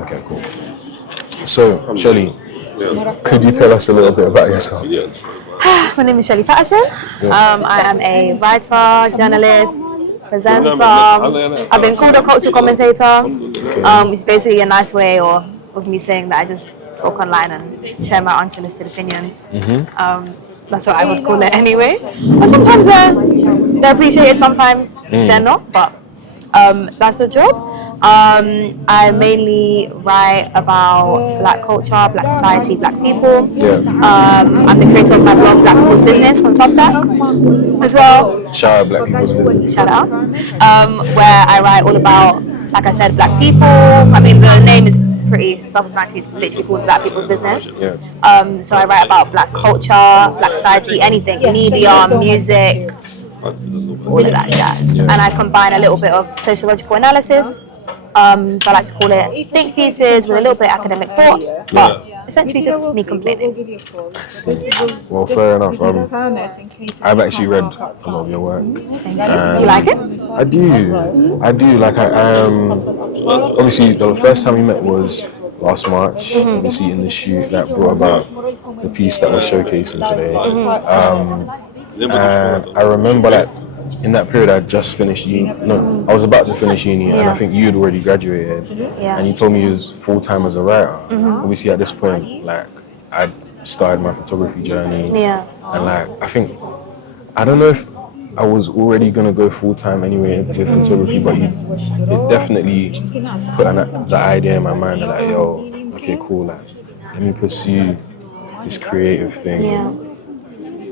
Okay, cool. So, Shelley, could you tell us a little bit about yourself? My name is Shelley Paterson. I am a writer, journalist, presenter. I've been called a cultural commentator, which is basically a nice way of me saying that I just talk online and share my unsolicited opinions. That's what I would call it anyway. But sometimes they're appreciated, sometimes they're not, but that's the job. I mainly write about black culture, black society, black people. I'm the creator of my blog, Black People's Business, on Substack as well. Shout out Black People's Business. Shout out. Where I write all about, like I said, black people. I mean, the name is pretty self-explanatory. It's literally called Black People's Business. So I write about black culture, black society, anything, media, music, all of that jazz. And I combine a little bit of sociological analysis. So I like to call it think pieces with a little bit of academic thought, but essentially just me complaining. I see. Well, fair enough. I've actually read a lot of your work. Thank you. Do you like it? I do. I do. Like, obviously, the first time we met was last March, obviously in the shoot that brought about the piece that we're showcasing today. And I remember, like, in that period, I just finished uni. No, I was about to finish uni, and I think you had already graduated. And you told me you was full time as a writer. Obviously, at this point, like, I started my photography journey, and like, I don't know if I was already gonna go full time anyway with photography, but it definitely put the idea in my mind that, like, yo, okay, cool, like, let me pursue this creative thing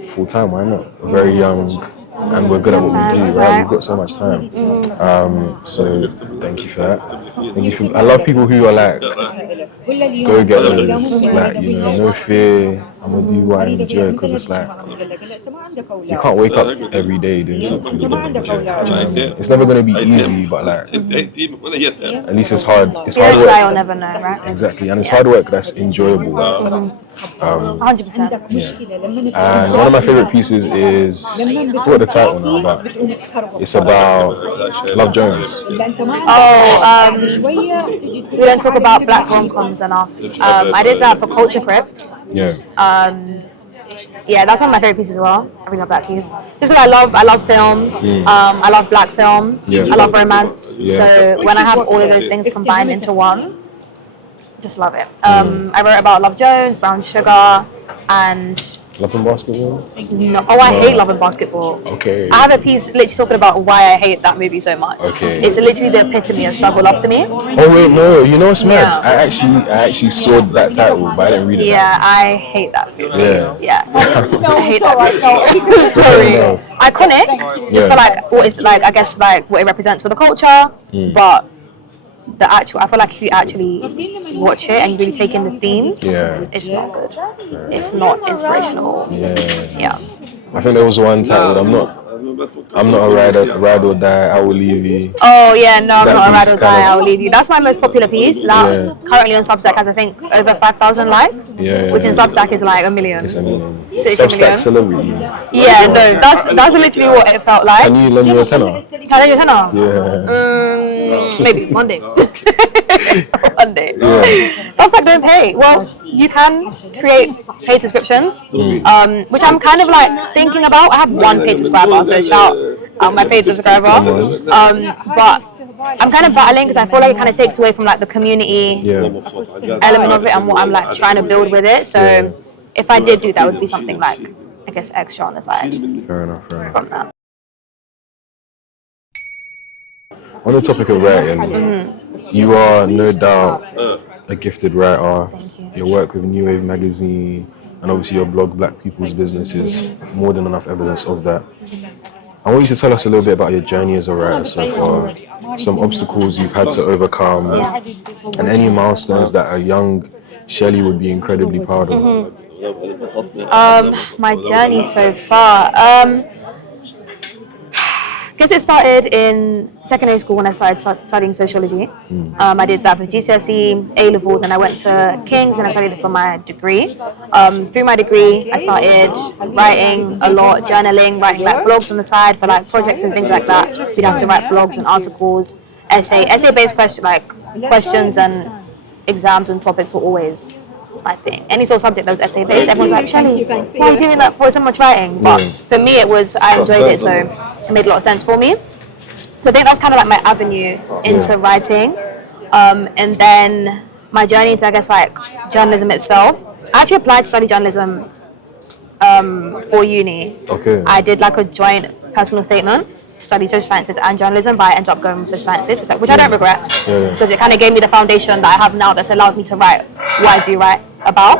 full time. Why not? We're very young. And we're good at what we do, right? We've got so much time. So thank you for that. I love people who are like go-getters, like, you know, no fear. I'm gonna do what I enjoy, because it's like you can't wake up every day doing something you don't enjoy. It's never gonna be easy, but like at least it's hard. It's hard work. Try or never know, right? Exactly, and it's hard work that's enjoyable. 100%. And one of my favorite pieces is, I forgot the title now, but it's about Love Jones. We don't talk about black rom-coms enough. I did that for Culture Crypt. That's one of my favorite pieces as well. I bring up that piece just because I love film. I love black film. I love romance. So when I have all of those things combined into one, just love it. I wrote about Love Jones, Brown Sugar, and Love and Basketball? No. Oh, I hate Love and Basketball. Okay. I have a piece literally talking about why I hate that movie so much. Okay. It's literally the epitome of struggle love to me. Oh wait, no, you know what's mad? I actually saw that title, but I didn't read it. Yeah, I hate that movie. Yeah. I hate that movie. Sorry. Iconic, just for like what it's like, I guess, like what it represents for the culture, but the actual, I feel like if you actually watch it and you really take in the themes, it's not good. It's not inspirational. Yeah. I think there was one title, I'm not a ride or die, I will leave you. Oh yeah, no, I'm not a ride or die, I will leave you. That's my most popular piece. Currently on Substack has, I think, over 5,000 likes, which in Substack is like 1 million. It's 1 million. Substack celebrity. Yeah, no, that's literally what it felt like. Can you lend me a tenner? Can I lend you a tenner? Yeah. Maybe one day. One day. Substack don't pay. Well, you can create paid subscriptions, which I'm kind of like thinking about. I have one paid subscriber, so shout out my paid subscriber. But I'm kind of battling because I feel like it kind of takes away from like the community element of it and what I'm like trying to build with it. So if I did do that, it would be something like, I guess, extra on the side. Fair enough. From that. On the topic of writing, you are no doubt a gifted writer. Your work with New Wave magazine, and obviously your blog, Black People's Business, is more than enough evidence of that. I want you to tell us a little bit about your journey as a writer so far, some obstacles you've had to overcome, and any milestones that a young Shelley would be incredibly proud of. My journey so far. I guess it started in secondary school when I started studying sociology. I did that for GCSE, A-level, then I went to King's and I studied it for my degree. Through my degree, I started writing a lot, journaling, writing like blogs on the side for like projects and things like that. We'd have to write blogs and articles, essay-based questions and exams and topics were always my thing. Any sort of subject that was essay-based, everyone's like, Shelley, why are you doing that for so much writing? But for me, I enjoyed it, so it made a lot of sense for me. So I think that was kind of like my avenue into writing. And then my journey into, I guess, like journalism itself. I actually applied to study journalism for uni. Okay. I did like a joint personal statement to study social sciences and journalism, but I ended up going with social sciences, which I don't regret, because it kind of gave me the foundation that I have now that's allowed me to write what I do write about.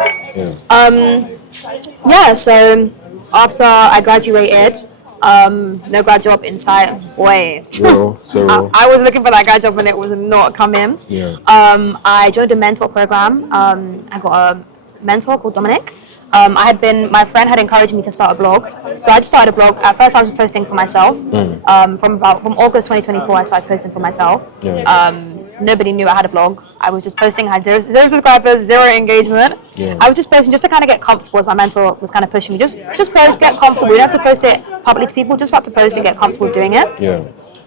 So after I graduated, no grad job in sight, boy. I was looking for that grad job and it was not coming. I joined a mentor program. I got a mentor called Dominic. My friend had encouraged me to start a blog. So I just started a blog. At first I was posting for myself. From August 2024, I started posting for myself. Nobody knew I had a blog. I was just posting. I had zero subscribers, zero engagement. I was just posting just to kind of get comfortable, as my mentor was kind of pushing me. Just post, get comfortable. You don't have to post it publicly to people. Just start to post and get comfortable with doing it.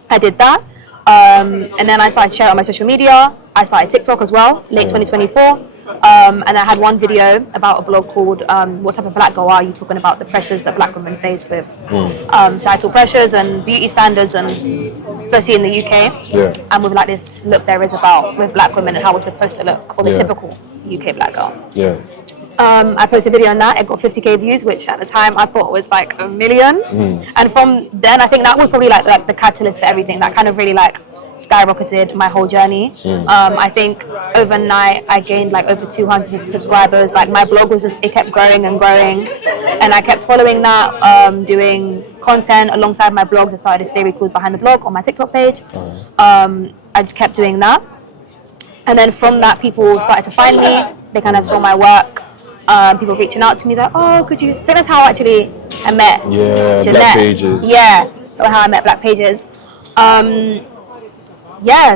I did that. And then I started sharing on my social media. I started TikTok as well, late 2024. And I had one video about a blog called What Type of Black Girl Are You? Talking about the pressures that black women face with societal pressures and beauty standards, and especially in the UK. And with like this look there is about with black women and how we're supposed to look, or the typical UK black girl. I posted a video on that. It got 50k views, which at the time I thought was like 1 million. And from then, I think that was probably like the catalyst for everything. That kind of really like skyrocketed my whole journey. I think overnight I gained like over 200 subscribers. Like my blog was just, it kept growing and growing, and I kept following that, doing content alongside my blogs. I started a series called Behind the Blog on my TikTok page. I just kept doing that, and then from that people started to find me. They kind of saw my work. People reaching out to me like, oh, could you? I think that's how actually I met Jeanette. Black Pages. How I met Black Pages.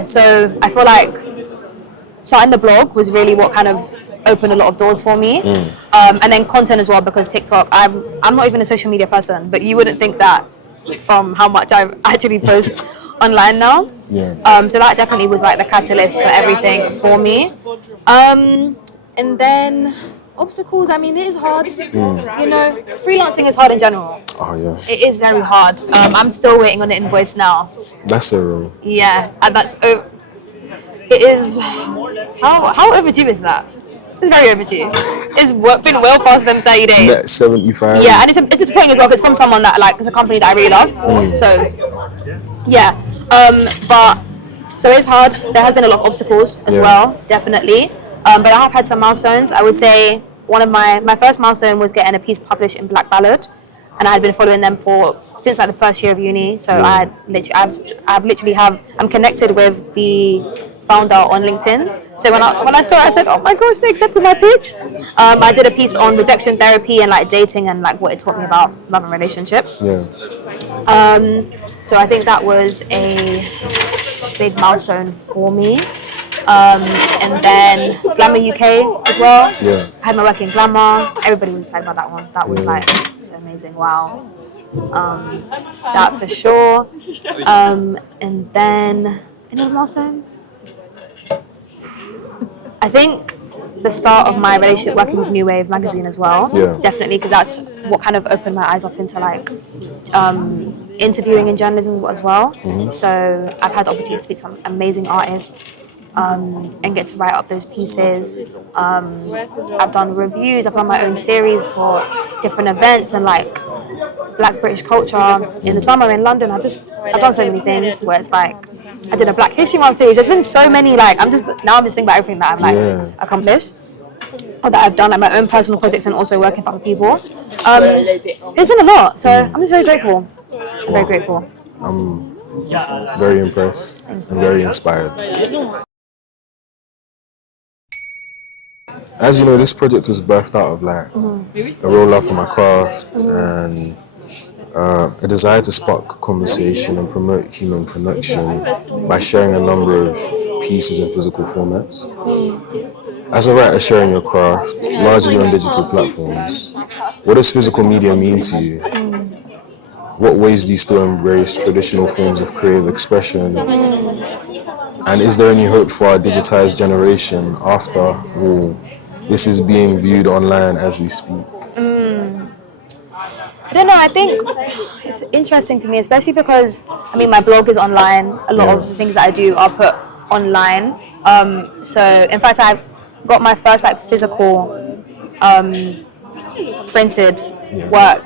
So I feel like starting the blog was really what kind of opened a lot of doors for me. And then content as well, because TikTok, I'm not even a social media person, but you wouldn't think that from how much I actually post online now. So that definitely was like the catalyst for everything for me. And then obstacles, I mean, it is hard. You know, freelancing is hard in general. It is very hard. I'm still waiting on the invoice now. That's so. And it is. How overdue is that? It's very overdue. It's been well past them 30 days. Net 75. And it's disappointing as well, because it's from someone that like, it's a company that I really love. So it's hard. There has been a lot of obstacles as well, definitely. But I have had some milestones. I would say one of my first milestone was getting a piece published in Black Ballad, and I had been following them since like the first year of uni. So I'm connected with the founder on LinkedIn. So when I saw it, I said, oh my gosh, they accepted my pitch. I did a piece on rejection therapy and like dating and like what it taught me about love and relationships. So I think that was a big milestone for me. And then Glamour UK as well. I had my work in Glamour. Everybody was excited about that one. That was like so amazing. Wow. That for sure. And then any other milestones? I think the start of my relationship working with New Wave magazine as well. Definitely, because that's what kind of opened my eyes up into like interviewing in journalism as well. So I've had the opportunity to speak to some amazing artists. And get to write up those pieces. I've done reviews, I've done my own series for different events and like Black British culture in the summer in London. I've done so many things where it's like, I did a Black History Month series. There's been so many, like, I'm just thinking about everything that I've like accomplished. or that I've done, like my own personal projects and also working for other people. It's been a lot, so I'm just very grateful. I'm very grateful. I'm very impressed and very inspired. As you know, this project was birthed out of like a real love for my craft and a desire to spark conversation and promote human connection by sharing a number of pieces in physical formats. As a writer sharing your craft, largely on digital platforms, what does physical media mean to you? What ways do you still embrace traditional forms of creative expression? And is there any hope for our digitized generation after all this is being viewed online as we speak? I don't know, I think it's interesting for me, especially because, I mean, my blog is online. A lot of the things that I do are put online. So, in fact, I got my first like physical printed work.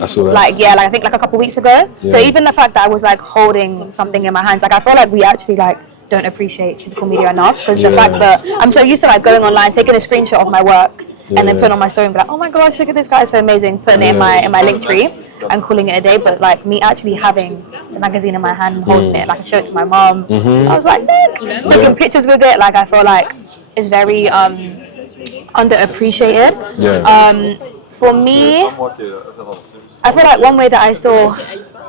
I saw that. Like I think like a couple weeks ago. So even the fact that I was like holding something in my hands, like I feel like we actually like don't appreciate physical media enough, because the fact that I'm so used to like going online, taking a screenshot of my work and then putting on my story and be like, oh my gosh, look at this guy, it's so amazing, putting it in my link tree and calling it a day. But like me actually having the magazine in my hand and holding it, like I show it to my mom. I was like, look, taking pictures with it, like I feel like it's very underappreciated. For me, I feel like one way that I still,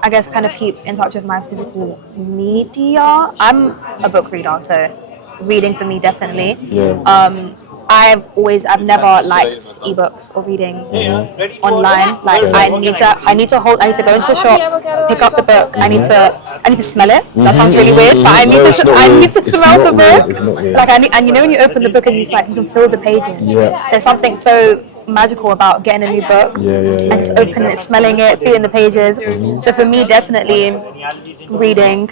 I guess, kind of keep in touch with my physical media, I'm a book reader, so reading for me definitely. I've never liked ebooks or reading online. Like I need to go into the shop, pick up the book. I need to smell it. That sounds really weird, but I need to smell the book. Like and you know when you open the book and you can feel the pages. There's something so magical about getting a new book and just opening it, smelling it, feeling the pages. So for me, definitely reading.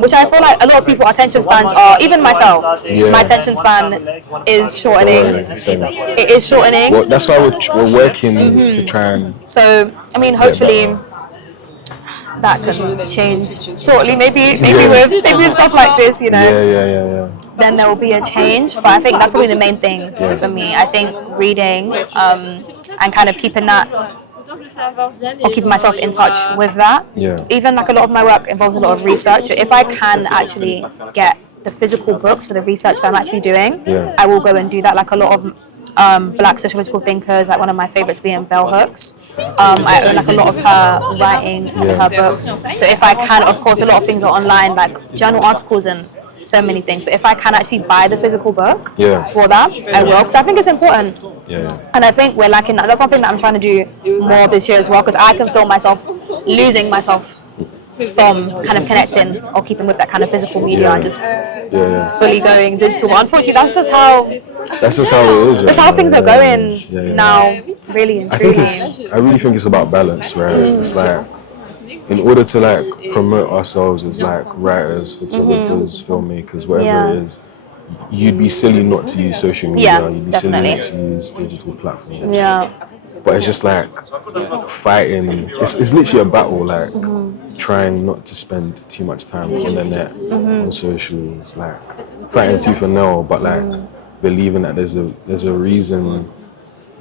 Which I feel like a lot of people, attention spans are, even myself, my attention span is shortening. It is shortening. Well, that's why we're working to try and... So, I mean, hopefully that can change shortly. Maybe with stuff like this, you know. Then there will be a change. But I think that's probably the main thing for me. I think reading and kind of keeping that, or keeping myself in touch with that. Even like a lot of my work involves a lot of research. So if I can actually get the physical books for the research that I'm actually doing, I will go and do that. Like a lot of black sociological thinkers, like one of my favorites being Bell Hooks. I own like a lot of her writing in her books. So if I can, of course, a lot of things are online, like journal articles and so many things. But if I can actually buy the physical book for that, I will, because I think it's important. And I think we're lacking that. That's something that I'm trying to do more this year as well, because I can feel myself losing myself from kind of connecting or keeping with that kind of physical media and just fully going digital. But unfortunately, that's just how it is. That's how things are going now, really and truly. I really think it's about balance, right? It's like, in order to like promote ourselves as like writers, photographers, filmmakers, whatever it is, you'd be silly not to use social media. You'd be silly not to use digital platforms. But it's just like fighting. It's literally a battle. Like trying not to spend too much time on the net, on socials. Like fighting tooth and nail, but like believing that there's a reason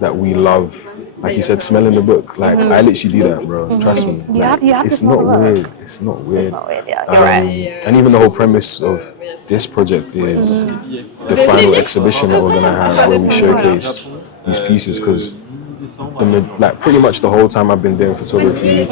that we love. Like you said, smelling the book. Like I literally do that, bro. Trust me. Like, it's not weird. It's not weird. It's not weird. Yeah, you're right. And even the whole premise of this project is the final exhibition that we're gonna have, where we showcase these pieces. Because like pretty much the whole time I've been doing photography,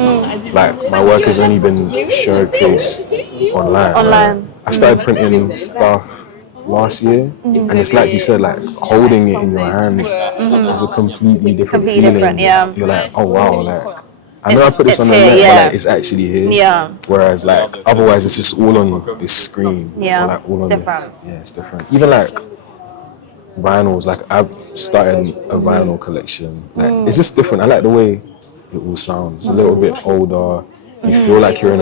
like my work has only been showcased online. Right? I started printing stuff last year, and it's like you said, like holding it in your hands is a completely different feeling. You're like, oh wow, like I know I put this on the net, but like it's actually here. Whereas like otherwise it's just all on this screen. Or, like, all on this. It's different. Even like vinyls, like I've started a vinyl collection. Like it's just different. I like the way it all sounds. It's a little bit older. You feel like you're in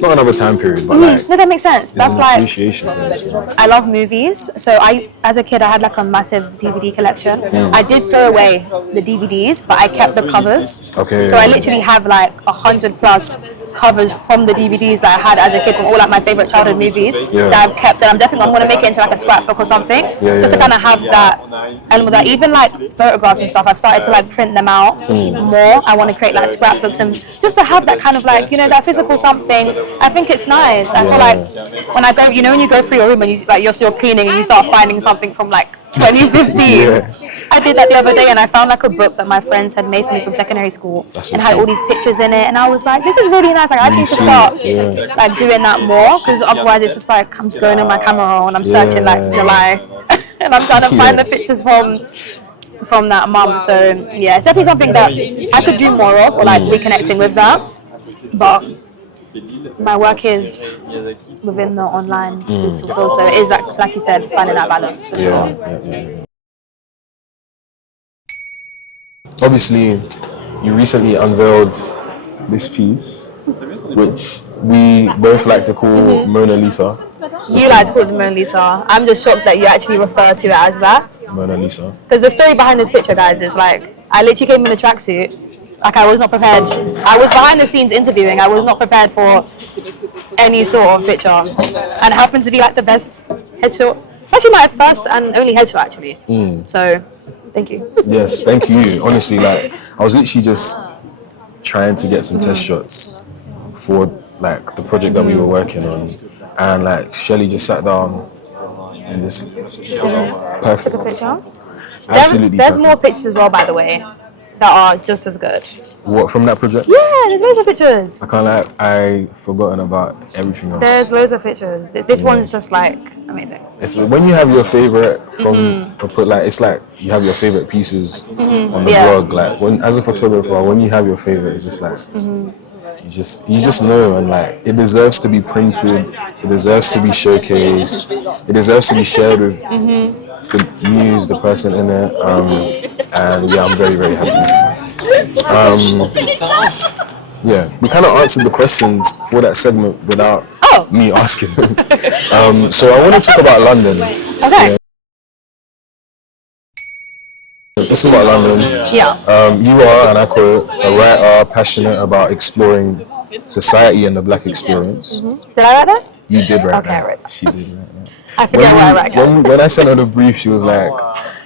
not another time period, but like no, that makes sense. That's like appreciation for this. I love movies, so as a kid I had like a massive DVD collection. I did throw away the DVDs, but I kept the covers. So I literally have like 100+ covers from the DVDs that I had as a kid from all like my favorite childhood movies that I've kept, and I'm going to make it into like a scrapbook or something, just to kind of have that element of that. Even like photographs and stuff, I've started to like print them out more. I want to create like scrapbooks and just to have that kind of like, you know, that physical something. I think it's nice. I feel like when I go, you know, when you go through your room and you like you're still cleaning and you start finding something from like 2015. I did that the other day and I found like a book that my friends had made for me from secondary school and had all these pictures in it, and I was like, this is really nice. Like I actually need to start like doing that more, because otherwise it's just like I'm just going on my camera roll and I'm searching like July and I'm trying to find the pictures from that month. So yeah, it's definitely something that I could do more of, or like reconnecting with that. But my work is within the online digital field, so it is like you said, finding that balance for sure. Obviously, you recently unveiled this piece, which we both like to call Mona Lisa. You like to call it Mona Lisa. I'm just shocked that you actually refer to it as that. Mona Lisa. Because the story behind this picture, guys, is like I literally came in a tracksuit. Like I was not prepared. I was behind the scenes interviewing. I was not prepared for any sort of picture, and it happened to be like the best headshot. Actually, my first and only headshot, actually. So, thank you. Yes, thank you. Honestly, like I was literally just trying to get some test shots for like the project that we were working on, and like Shelley just sat down and just perfect. Took a picture. Absolutely. There's perfect. more pictures as well, by the way, that are just as good. What, from that project? Yeah, there's loads of pictures. I can't lie, I forgotten about everything else. There's loads of pictures. This one's just like amazing. It's when you have your favorite from it's like you have your favorite pieces on the blog. Like when, as a photographer, when you have your favorite, it's just like you just know, and like it deserves to be printed. It deserves to be showcased. It deserves to be shared with the muse, the person in it. And yeah, I'm very, very happy. Yeah, we kind of answered the questions for that segment without me asking them. So I want to talk about London. Okay. Let's talk about London. Yeah. You are, and I quote, a writer passionate about exploring society and the black experience. Did I write that? You did write Okay, I that. read that. She did write that. I forget what I write, guys. When I sent her the brief, she was like,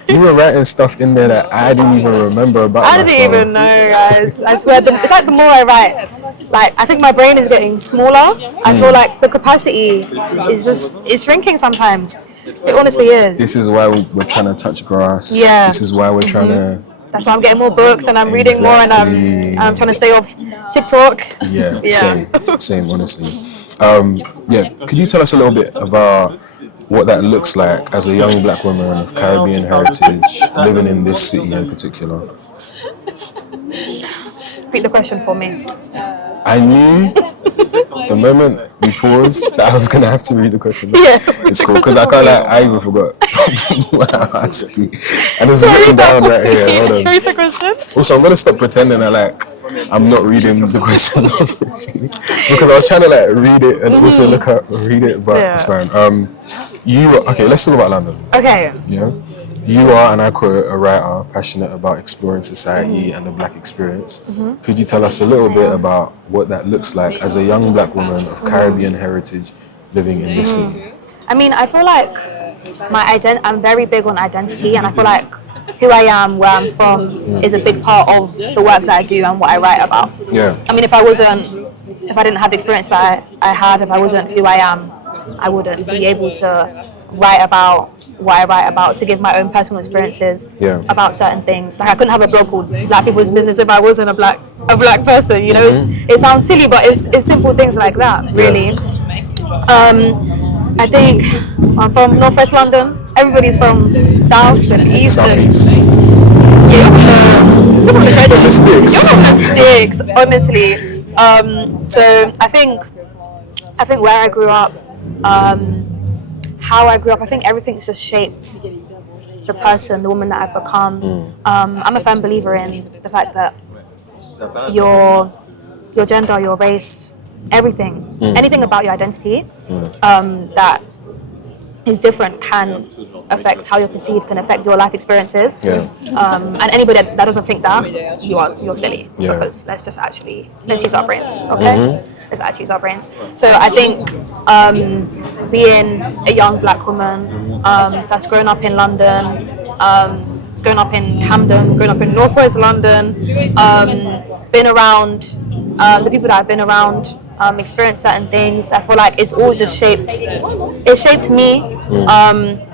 you were writing stuff in there that I didn't even remember about myself. I didn't even know, guys. I swear, it's like the more I write, like I think my brain is getting smaller. I feel like the capacity is shrinking sometimes. It honestly is. This is why we're trying to touch grass. Yeah. This is why we're trying to. That's why I'm getting more books and I'm reading more, and I'm trying to stay off TikTok. Yeah. Same, honestly. Yeah, could you tell us a little bit about what that looks like as a young black woman of Caribbean heritage living in this city in particular? Repeat the question for me. I knew the moment we paused that I was going to have to read the question. Yeah. It's cool, because I can't lie, I even forgot what I asked you. And it's written down right here. Hold on. Read the question. Also, I'm going to stop pretending I'm not reading the question because I was trying to like read it and also read it, but it's fine. Let's talk about London. Okay. Yeah. You are, and I quote, a writer passionate about exploring society and the black experience. Could you tell us a little bit about what that looks like as a young black woman of Caribbean heritage living in this city? I mean, I feel like I'm very big on identity, and I feel like who I am, where I'm from, is a big part of the work that I do and what I write about. Yeah. I mean, if I didn't have the experience that I had, if I wasn't who I am, I wouldn't be able to write about what I write about, to give my own personal experiences about certain things. Like I couldn't have a blog called Black People's Business if I wasn't a black person. You know, it sounds silly, but it's simple things like that, really. I think I'm from Northwest London. Everybody's from South and East. Southeast. You're from the sticks. You're from the sticks, honestly. So I think where I grew up, how I grew up, I think everything's just shaped the person, the woman that I've become. I'm a firm believer in the fact that your gender, your race, everything, anything about your identity that is different can affect how you're perceived, can affect your life experiences. And anybody that doesn't think that, you're silly. Because let's use our brains, okay? let's actually use our brains. So I think being a young black woman that's grown up in London, has grown up in Camden, grown up in Northwest London, been around the people that I've been around, experienced certain things. I feel like it's all just it shaped me.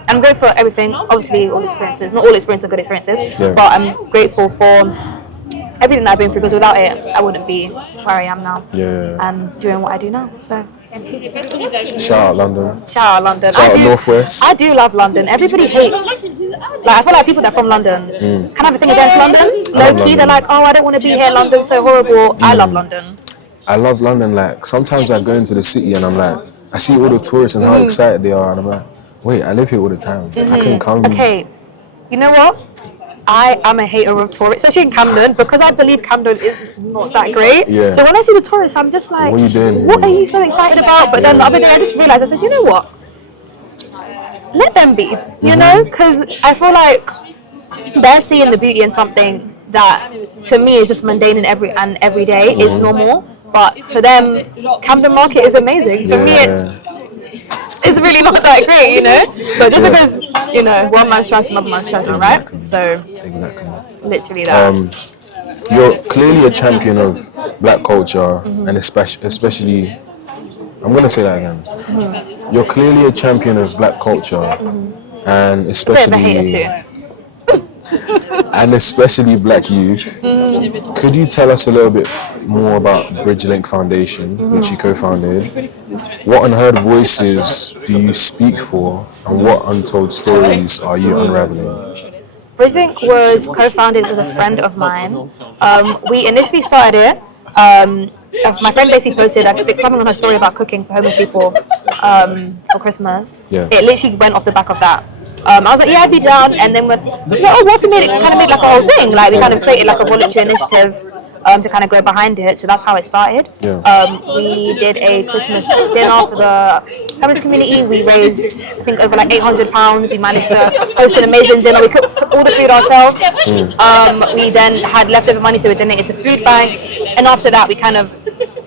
I'm grateful for everything. Obviously, all experiences, not all experiences are good experiences, but I'm grateful for everything that I've been through, because without it, I wouldn't be where I am now. Doing what I do now. So. Shout out London. Shout out London. Shout out Northwest. I do love London. Everybody hates. Like, I feel like people that are from London kind of have a thing against London. Low key, they're like, oh, I don't want to be here. London's so horrible. I love London. I love London. Like, sometimes I go into the city and I'm like, I see all the tourists and how excited they are, and I'm like, wait, I live here all the time. I can come. Okay, you know what? I am a hater of tourists, especially in Camden, because I believe Camden is not that great. So when I see the tourists, I'm just like, what are you doing? What are you so excited about? But then the other day, I just realized, I said, you know what? Let them be, you know? Because I feel like they're seeing the beauty in something that, to me, is just mundane and every day is normal. But for them, Camden Market is amazing. For me, it's really not that great, you know? But just because, you know, one man's trash, another man's trash, right? So, literally that. You're clearly a champion of black culture, and especially, I'm going to say that again. You're clearly a champion of black culture, and especially... A bit of a hater too. And especially black youth. Could you tell us a little bit more about Bridgelink Foundation, which you co-founded? What unheard voices do you speak for, and what untold stories are you unraveling? Bridgelink was co-founded with a friend of mine. We initially started it. My friend basically posted something on her story about cooking for homeless people for Christmas. It literally went off the back of that. I was like, yeah, I'd be down. And then we was like, oh, what if we made like a whole thing? Like, we kind of created like a voluntary initiative to kind of go behind it. So that's how it started. We did a Christmas dinner for the homeless community. We raised, I think, over like £800. We managed to host an amazing dinner. We cooked all the food ourselves. We then had leftover money, so we donated to food banks. And after that, we kind of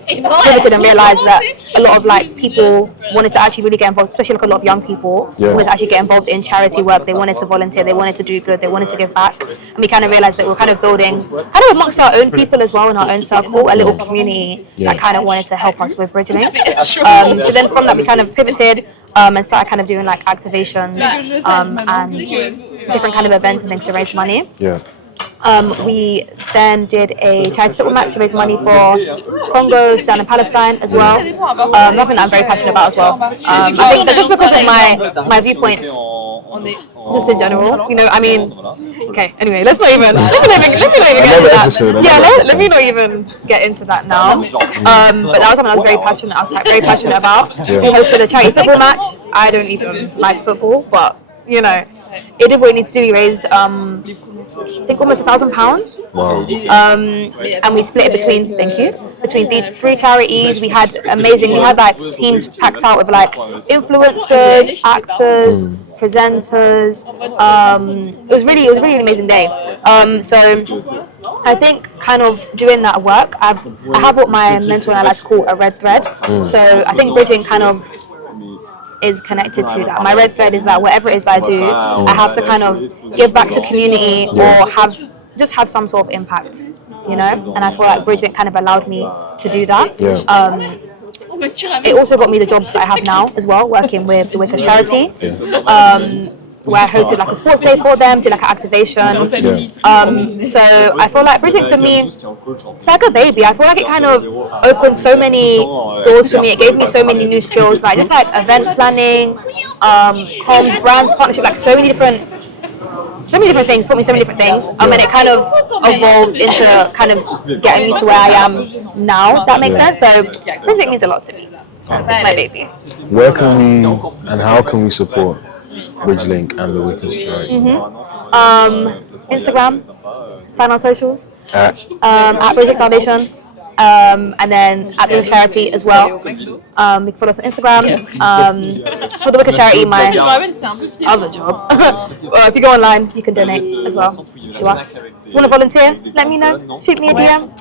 pivoted and realized that a lot of like people wanted to actually really get involved, especially like a lot of young people wanted to actually get involved in charity work. They wanted to volunteer, they wanted to do good, they wanted to give back. And we kind of realized that we're kind of building kind of amongst our own people as well, in our own circle, a little community that kind of wanted to help us with Bridgelink. So then from that we kind of pivoted and started kind of doing like activations and different kind of events and things to raise money. We then did a charity football match to raise money for Congo, Sudan and Palestine as well. Nothing that I'm very passionate about as well. I think that just because of my viewpoints, just in general, you know, I mean, okay, anyway, let me not even get into that. Let me not even get into that now. But that was something I was very passionate about. We hosted a charity football match. I don't even like football, but you know, it did what it needs to do. We raised I think almost £1,000. Wow. And we split it between these 3 charities. We had like teams packed out with like influencers, actors, presenters. It was really an amazing day. So I think kind of doing that work, I have what my mentor and I like to call a red thread. So I think bridging kind of is connected to that. My red thread is that whatever it is that I do, I have to kind of give back to community or have some sort of impact, you know? And I feel like Bridget kind of allowed me to do that. It also got me the job that I have now as well, working with the Wickers charity. Where I hosted like a sports day for them, did like an activation. So I feel like Bridget for me, it's like a baby. I feel like it kind of opened so many doors for me. It gave me so many new skills, like just like event planning, comms, brands, partnership, like so many different things, taught me so many different things. And it kind of evolved into kind of getting me to where I am now, if that makes sense. So Bridget means a lot to me. It's my baby. Where can we and how can we support Bridgelink and the Wickers charity? Instagram, find our socials at Bridgelink Foundation, and then at the Wickers charity as well. You can follow us on Instagram. For the Wickers charity, my other job. If you go online, you can donate as well to us. Want to volunteer? Let me know. Shoot me a DM.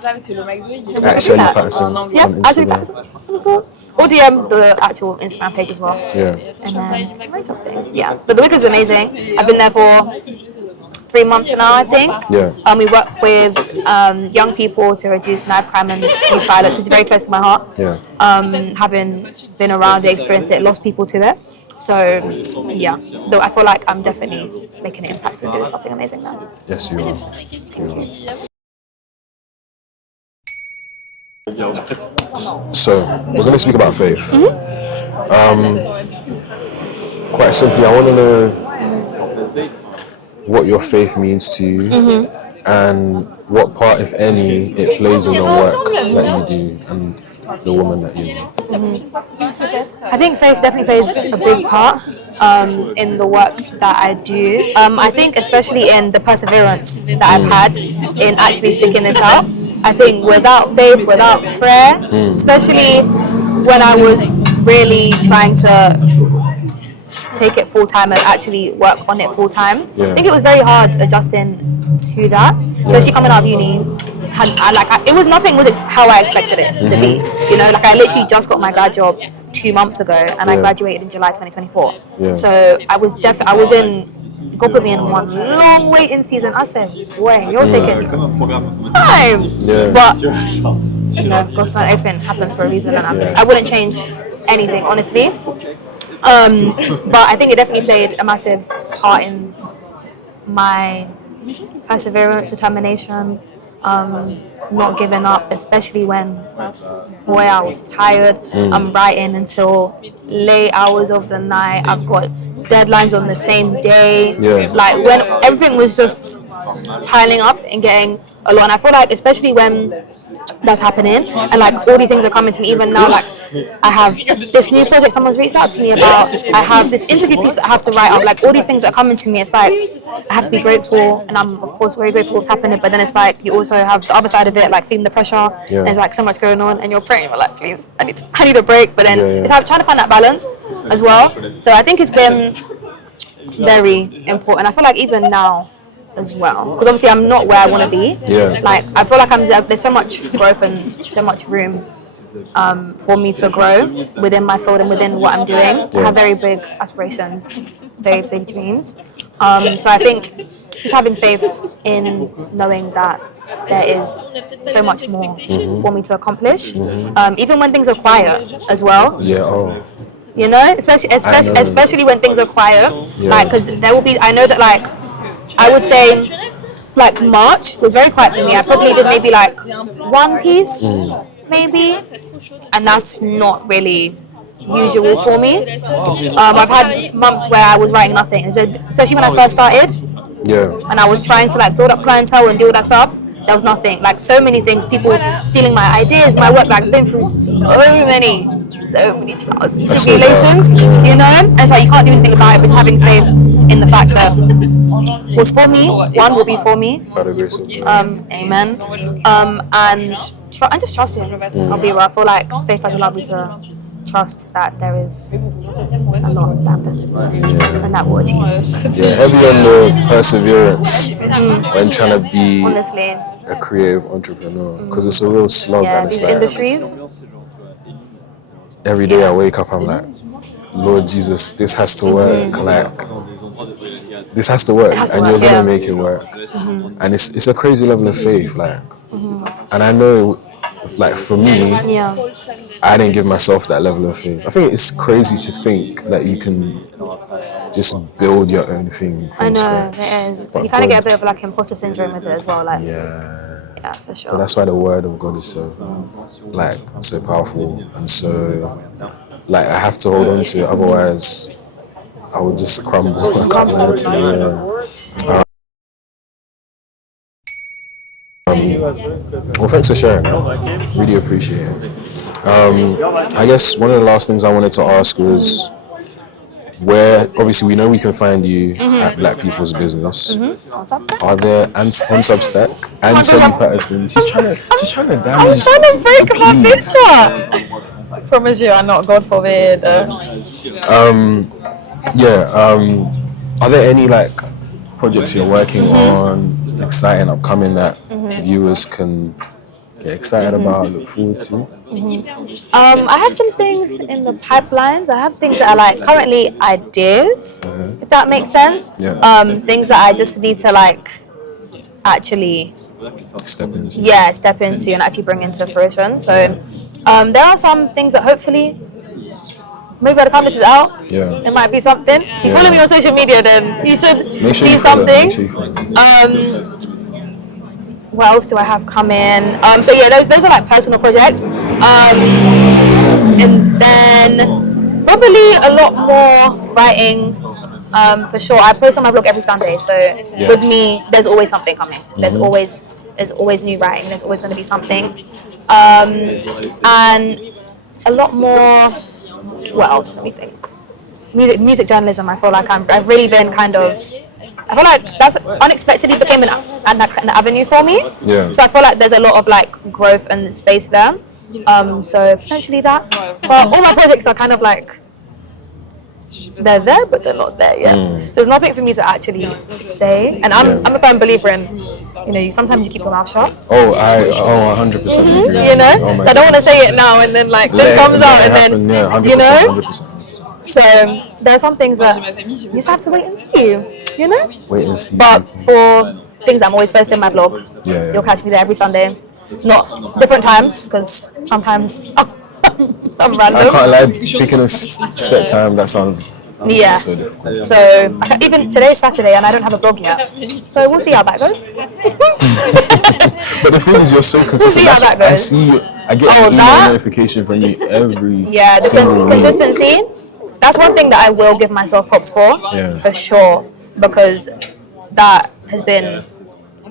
At Shelley Paterson Yeah, on actually, Instagram. or DM the actual Instagram page as well. Yeah. And then write something. Yeah. But the Wick is amazing. I've been there for 3 months now, I think. Yeah. We work with young people to reduce knife crime and youth violence, which is very close to my heart. Yeah. Having been around it, experienced it, lost people to it. So, yeah, though I feel like I'm definitely making an impact and doing something amazing now. Yes, you are. Thank you. So we're going to speak about faith. Quite simply, I want to know what your faith means to you and what part, if any, it plays in the work that you do and the woman that you are. I think faith definitely plays a big part in the work that I do. I think especially in the perseverance that I've had in actually sticking this out. I think without faith, without prayer, especially when I was really trying to take it full time and actually work on it full time. I think it was very hard adjusting to that, especially coming out of uni. It was nothing was how I expected it to be. You know, like I literally just got my grad job 2 months ago, and I graduated in July 2024. So I was in. God put me in one long waiting season. I said, "Boy, you're taking time," but you know, God's plan, everything happens for a reason, and I wouldn't change anything, honestly. But I think it definitely played a massive part in my perseverance, determination, not giving up, especially when, boy, I was tired. I'm writing until late hours of the night. I've got deadlines on the same day. Like when everything was just piling up and getting a lot. And I feel like, especially when that's happening and like all these things are coming to me, even now, like I have this new project someone's reached out to me about, I have this interview piece that I have to write up, like all these things that are coming to me. It's like I have to be grateful, and I'm of course very grateful what's happening, but then it's like you also have the other side of it, like feeling the pressure. There's like so much going on and you're praying, you're like, please, I need a break, but then it's trying to find that balance as well. So I think it's been very important. I feel like even now as well, because obviously I'm not where I want to be. Like I feel like there's so much growth and so much room for me to grow within my field and within what I'm doing. I have very big aspirations, very big dreams. So I think just having faith in knowing that there is so much more for me to accomplish, even when things are quiet as well. You know, especially when things are quiet, like because there will be. I know that like I would say like March was very quiet for me. I probably did maybe like one piece, maybe, and that's not really usual for me. I've had months where I was writing nothing, especially when I first started. And I was trying to like build up clientele and do all that stuff. There was nothing. Like so many things, people stealing my ideas, my work. Like I've been through so many trials and tribulations, you know. And it's like you can't do anything about it. But it's having faith in the fact that what's for me, one will be for me. Amen. And just trust Him. I'll be real. I feel like faith has allowed me to trust that there is a lot that I'm destined for, and that will achieve. Heavy on the perseverance when trying to be honestly a creative entrepreneur, because it's a real slog. And it's these industries. Every day I wake up, I'm like, Lord Jesus, this has to work. Like, this has to work, and you're gonna make it work. And it's a crazy level of faith, like. And I know, like for me, I didn't give myself that level of faith. I think it's crazy to think that you can just build your own thing from scratch. It is. But you kind of get a bit of like imposter syndrome with it as well. Like, yeah, for sure. But that's why the word of God is so, like, so powerful and so, like, I have to hold on to it. Otherwise, I would just crumble. I can't lie to you. Well, thanks for sharing. Really appreciate it. I guess one of the last things I wanted to ask was where, obviously, we know we can find you at Black People's Business. Are there on Substack and Shelley Paterson? She's trying to damage. I'm trying to break my picture. I promise you, I'm not. God forbid. Are there any like projects you're working on? exciting upcoming that viewers can get excited about, look forward to? I have some things in the pipelines. I have things that are like currently ideas, if that makes sense. Yeah. Things that I just need to like actually Step into. step into and actually bring into fruition. So there are some things that hopefully maybe by the time this is out, it might be something. If you follow me on social media, then you should see something. What else do I have coming? So yeah, those are like personal projects. And then probably a lot more writing. For sure, I post on my blog every Sunday. So with me, there's always something coming. There's always new writing. There's always going to be something. And a lot more. What else? Let me think. Music journalism. I feel like I've really been kind of. I feel like that's unexpectedly became an avenue for me. Yeah. So I feel like there's a lot of like growth and space there. So potentially that. But all my projects are kind of like they're there, but they're not there yet. So there's nothing for me to actually say. And I'm a firm believer in, sometimes you keep your mouth shut. 100%. You know, so I don't want to say it now and then like this comes out and then 100%. So there are some things that you just have to wait and see. Wait and see. But for things I'm always posting on my blog, you'll catch me there every Sunday. Not different times, because sometimes I'm random. I can't lie, picking a set time, that sounds so difficult. So even today's Saturday and I don't have a blog yet. So we'll see how that goes. But the thing is, you're so consistent. We'll see how that goes. I get an email notification from you every the consistency. That's one thing that I will give myself props for sure, because that has been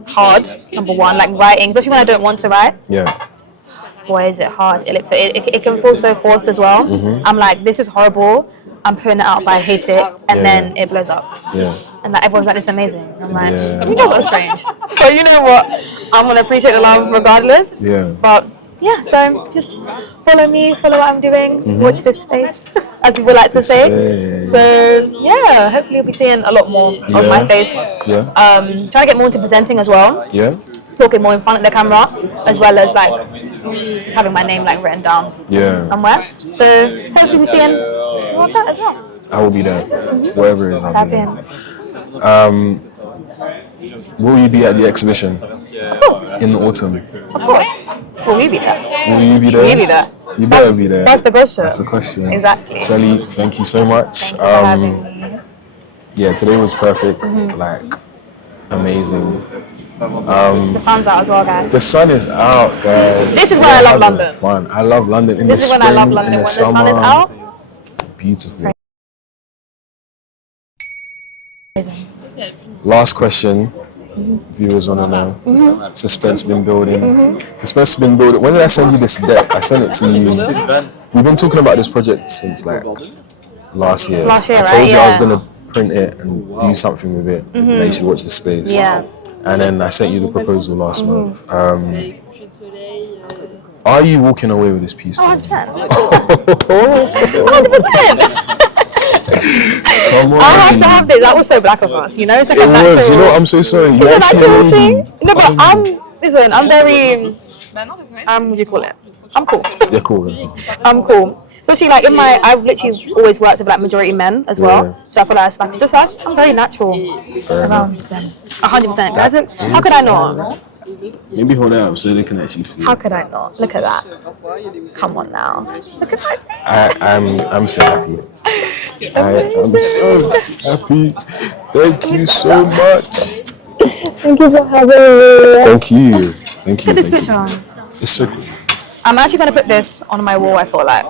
hard. Number one, like writing, especially when I don't want to write. Yeah. Boy, is it hard. It can feel so forced as well. I'm like, this is horrible. I'm putting it out, but I hate it, and then it blows up. Yeah. And like everyone's like, "This is amazing." I'm like, you guys are strange, but you know what? I'm gonna appreciate the love regardless. Yeah. But yeah, so just follow me, follow what I'm doing, watch this space, as people like to say. So yeah, hopefully you'll be seeing a lot more of my face. Yeah. Trying to get more into presenting as well. Yeah. Talking more in front of the camera, as well as like just having my name like written down somewhere. So hopefully we'll be seeing more of that as well. I will be there, wherever it is. Tap in. Will you be at the exhibition? Of course. In the autumn? Of course. Will we be there? Will you be there? Will you be there? You better be there. That's the question. That's the question. Exactly. Shelley, thank you so much. Thank you for having me. Yeah, today was perfect. Like, amazing. The sun's out as well, guys. The sun is out, guys. This is when I love London. Fun. I love London in the spring. This is when I love London. When the sun is out. Beautiful. Last question. Viewers want to know. Suspense been building. Suspense has been building. When did I send you this deck? I sent it to you. We've been talking about this project since like last year. I told you I was gonna print it and do something with it. That you should watch the space. Yeah. And then I sent you the proposal last month. Are you walking away with this piece? 100%. 100%. Come on. I have to have this. That was so black of us, you know? It's like a natural. You know, I'm so sorry. It's a natural thing. No, but I'm very, what do you call it? I'm cool. You're cool. I'm cool. Especially like I've literally always worked with like majority men as well. So I feel like I'm very natural around them. 100%. How could I not? Maybe hold it up so they can actually see. How could I not? Look at that. Come on now. Look at my face. I'm so happy. I'm so happy. Thank you so much. Thank you for having me. Thank you. Thank you. Look at this picture. It's so cool. I'm actually going to put this on my wall, I feel like.